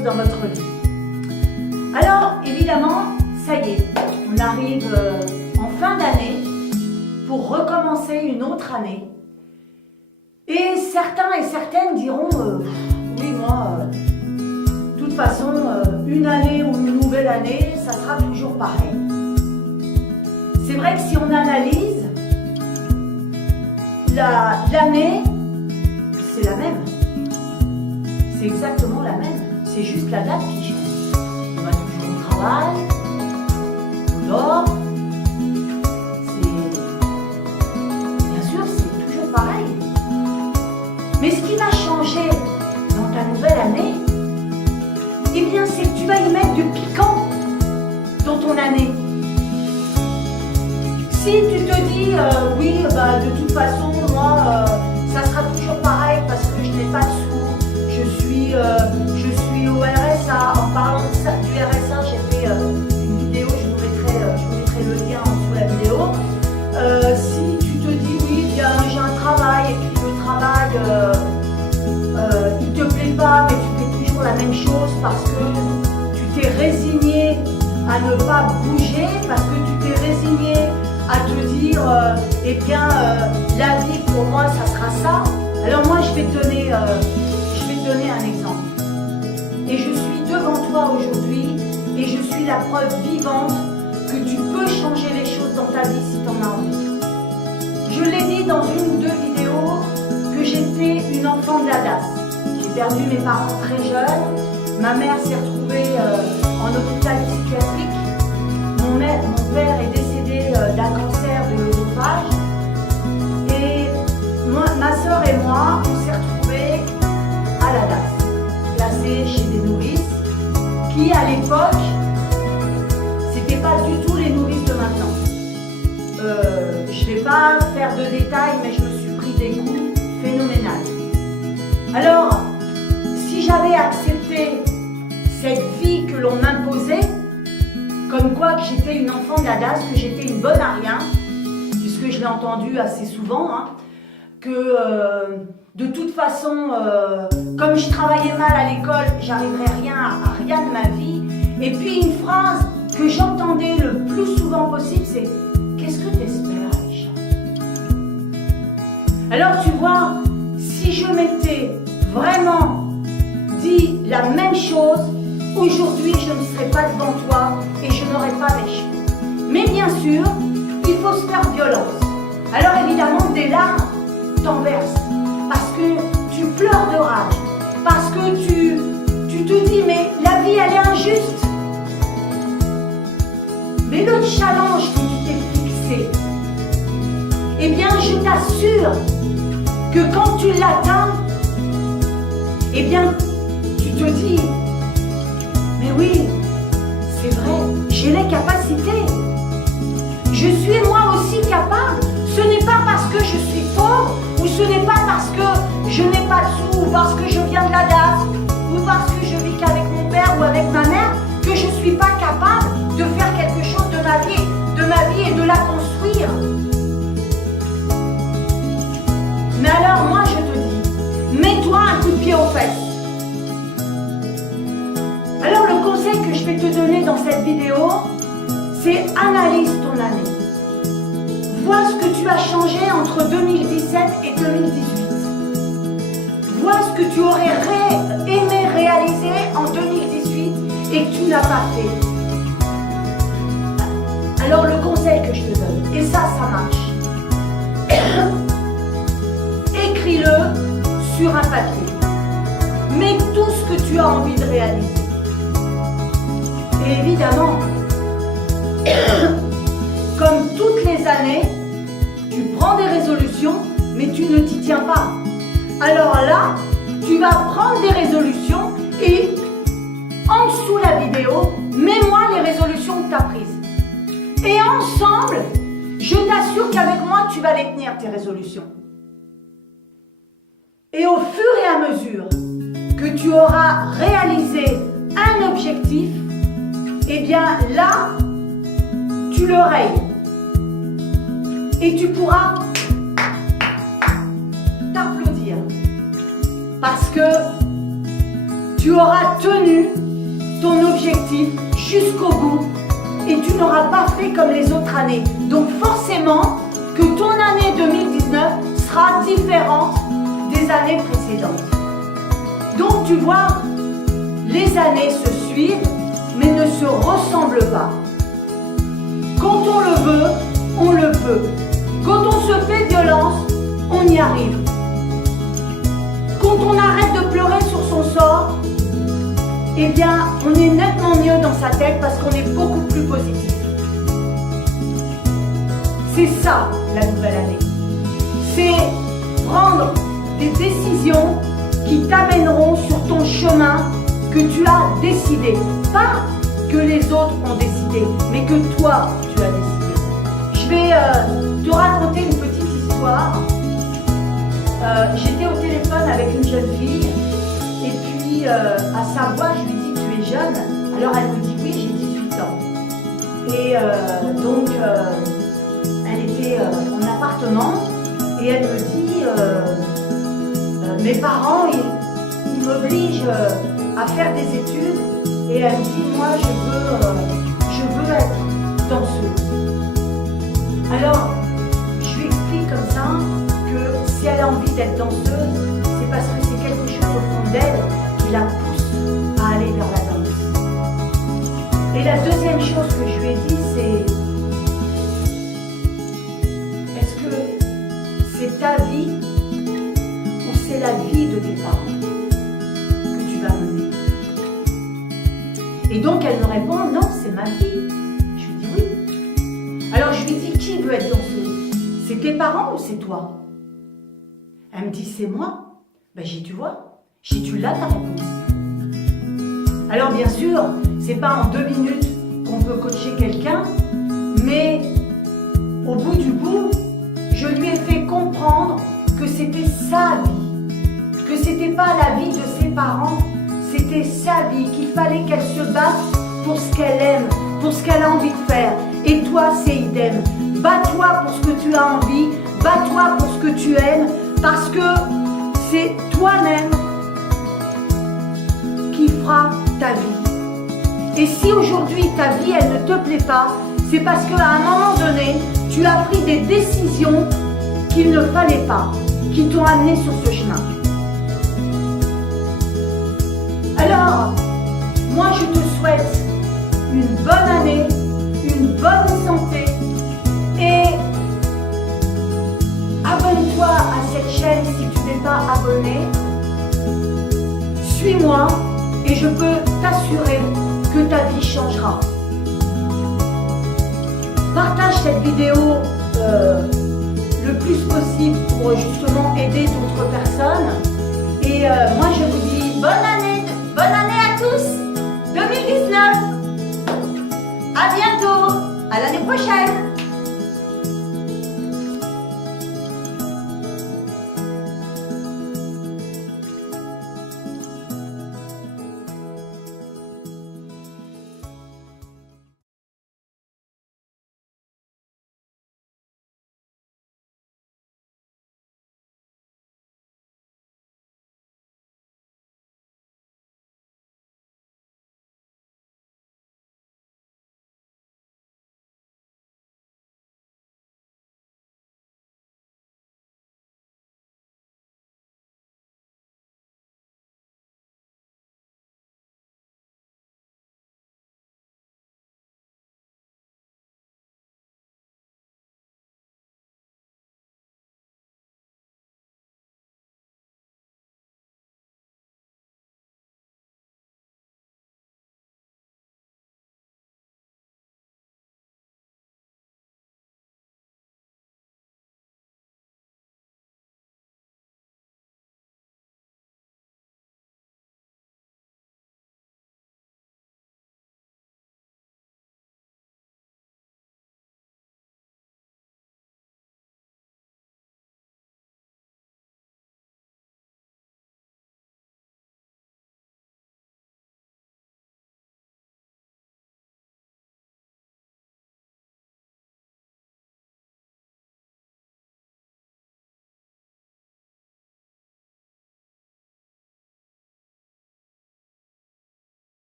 choses dans votre vie. Alors, évidemment, ça y est, on arrive en fin d'année pour recommencer une autre année. Et certains et certaines diront, oui, moi, de toute façon, une année ou une nouvelle année, ça sera toujours pareil. C'est vrai que si on analyse, l'année, c'est la même. C'est exactement la même. C'est juste la date qui change. On va toujours au travail, on dort. Bien sûr, c'est toujours pareil. Mais ce qui va changer dans ta nouvelle année, eh bien, c'est que tu vas y mettre du piquant dans ton année. Si tu te dis, oui, de toute façon, moi, ça sera toujours pareil parce que je n'ai pas de sous, je suis au RSA. En parlant de ça, du RSA, j'ai fait une vidéo, je vous mettrai le lien en dessous de la vidéo. Si tu te dis, oui, bien, j'ai un travail et puis le travail, il te plaît pas, mais tu fais toujours la même chose parce que tu t'es résigné à ne pas bouger, parce que tu t'es résigné à te dire, eh bien, la vie pour moi, ça sera ça. Alors moi, je vais te donner un exemple. Et je suis devant toi aujourd'hui, et je suis la preuve vivante que tu peux changer les choses dans ta vie si tu en as envie. Je l'ai dit dans une ou deux vidéos que j'étais une enfant de la DAS. J'ai perdu mes parents très jeunes. Ma mère s'est retrouvée en hôpital psychiatrique. Mon père est décédé d'un cancer de l'œsophage. Et ma soeur et moi, on s'est retrouvés à la DAS, placés chez des nourrices, qui à l'époque, c'était pas du tout les nourrices de maintenant. Je ne vais pas faire de détails, mais je me suis pris des coups phénoménales. Alors, si j'avais accepté cette vie que l'on m'imposait, comme quoi que j'étais une enfant de la DAS, que j'étais une bonne à rien, puisque je l'ai entendu assez souvent, que de toute façon, comme je travaillais mal à l'école, j'arriverais à rien de ma vie. Et puis une phrase que j'entendais le plus souvent possible, c'est « Qu'est-ce que tu espères, Aïcha ?» Alors tu vois, si je m'étais vraiment dit la même chose, aujourd'hui je ne serais pas devant toi et je n'aurais pas mes cheveux. Mais bien sûr, il faut se faire violence. Alors évidemment, des larmes t'en verses parce que tu pleures de rage, parce que tu te dis mais la vie elle est injuste. Mais le challenge que tu t'es fixé, eh bien je t'assure que quand tu l'atteins, eh bien tu te dis mais oui, c'est vrai, j'ai les capacités. Je suis moi aussi capable. Ce n'est pas parce que je suis pauvre, ou ce n'est pas parce que je n'ai pas de sous, ou parce que je viens de la DAS, ou parce que je vis qu'avec mon père ou avec ma mère, que je ne suis pas capable de faire quelque chose de ma vie et de la construire. Mais alors moi je te dis, mets-toi un coup de pied aux fesses. Alors le conseil que je vais te donner dans cette vidéo, c'est analyse ton année. Vois ce que tu as changé entre 2017 et 2018. Vois ce que tu aurais aimé réaliser en 2018 et que tu n'as pas fait. Alors le conseil que je te donne, et ça marche, écris-le sur un papier. Mets tout ce que tu as envie de réaliser. Et évidemment, comme toutes les années, tu prends des résolutions, mais tu ne t'y tiens pas. Alors là, tu vas prendre des résolutions et en dessous de la vidéo, mets-moi les résolutions que tu as prises. Et ensemble, je t'assure qu'avec moi, tu vas les tenir, tes résolutions. Et au fur et à mesure que tu auras réalisé un objectif, eh bien là, tu le rayes. Et tu pourras t'applaudir. Parce que tu auras tenu ton objectif jusqu'au bout et tu n'auras pas fait comme les autres années. Donc forcément que ton année 2019 sera différente des années précédentes. Donc tu vois, les années se suivent mais ne se ressemblent pas. Quand on le veut, on le peut. Quand on se fait violence, on y arrive. Quand on arrête de pleurer sur son sort, eh bien, on est nettement mieux dans sa tête parce qu'on est beaucoup plus positif. C'est ça, la nouvelle année. C'est prendre des décisions qui t'amèneront sur ton chemin que tu as décidé. Pas que les autres ont décidé, mais que toi, tu as décidé. Je vais te raconter une petite histoire. J'étais au téléphone avec une jeune fille et puis à sa voix, je lui dis tu es jeune. Alors elle me dit oui, j'ai 18 ans. Et donc elle était en appartement et elle me dit mes parents ils m'obligent à faire des études et elle me dit moi je veux être danseuse. Alors je lui explique comme ça que si elle a envie d'être danseuse, c'est parce que c'est quelque chose au fond d'elle qui la pousse à aller vers la danse. Et la deuxième chose que je lui ai dit, c'est est-ce que c'est ta vie ou c'est la vie de tes parents que tu vas mener? Et donc elle me répond non, c'est ma vie. Je lui dis oui. Alors je lui dis qui veut être danseuse? C'est tes parents ou c'est toi? Elle me dit c'est moi. Ben j'ai tu vois, j'ai tu l'as ta réponse. Alors bien sûr, c'est pas en 2 minutes qu'on peut coacher quelqu'un, mais au bout du bout, je lui ai fait comprendre que c'était sa vie, que c'était pas la vie de ses parents, c'était sa vie, qu'il fallait qu'elle se batte pour ce qu'elle aime, pour ce qu'elle a envie de faire. Et toi, c'est idem. Bats-toi pour ce que tu as envie, bats-toi pour ce que tu aimes, parce que c'est toi-même qui fera ta vie. Et si aujourd'hui ta vie elle ne te plaît pas, c'est parce qu'à un moment donné, tu as pris des décisions qu'il ne fallait pas, qui t'ont amené sur ce chemin. Alors, moi je te souhaite une bonne année, une bonne santé et abonne-toi à cette chaîne si tu n'es pas abonné. Suis-moi et je peux t'assurer que ta vie changera. Partage cette vidéo le plus possible pour justement aider d'autres personnes. Et